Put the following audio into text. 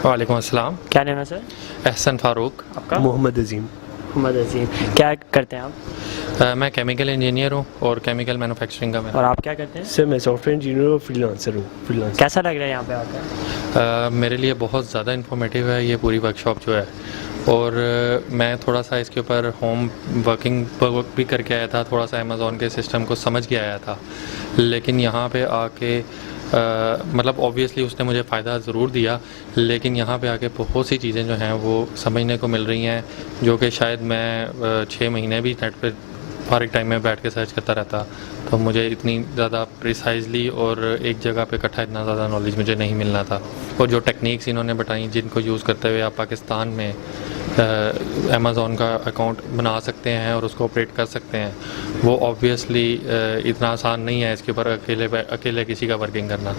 वालेकुम अस्सलाम। क्या नाम है सर? अहसन फ़ारूक। आपका? मोहम्मद अजीम। मोहम्मद अजीम। क्या करते हैं आप? मैं केमिकल इंजीनियर हूँ और केमिकल मैन्युफैक्चरिंग का और मेरा। आप क्या करते हैं? सर मैं सॉफ्टवेयर इंजीनियर और फ्रीलांसर हूँ। फ्रीलांसर कैसा लग रहा है यहाँ पे आकर? मेरे लिए बहुत ज़्यादा इन्फॉर्मेटिव है ये पूरी वर्कशॉप जो है, और मैं थोड़ा सा इसके ऊपर होम वर्किंग वर्क भी करके आया था, थोड़ा सा अमेज़ॉन के सिस्टम को समझ के आया था। लेकिन यहाँ पे आके मतलब ऑब्वियसली उसने मुझे फ़ायदा ज़रूर दिया, लेकिन यहाँ पे आके बहुत सी चीज़ें जो हैं वो समझने को मिल रही हैं जो कि शायद मैं 6 महीने भी नेट पे फारिग टाइम में बैठ के सर्च करता रहता तो मुझे इतनी ज़्यादा प्रिसाइजली और एक जगह पे इकट्ठा इतना ज़्यादा नॉलेज मुझे नहीं मिलना था। और जो टेक्निक्स इन्होंने बताई जिनको यूज़ करते हुए आप पाकिस्तान में अमेज़ॉन का अकाउंट बना सकते हैं और उसको ऑपरेट कर सकते हैं, वो ऑब्वियसली इतना आसान नहीं है इसके ऊपर अकेले किसी का वर्किंग करना।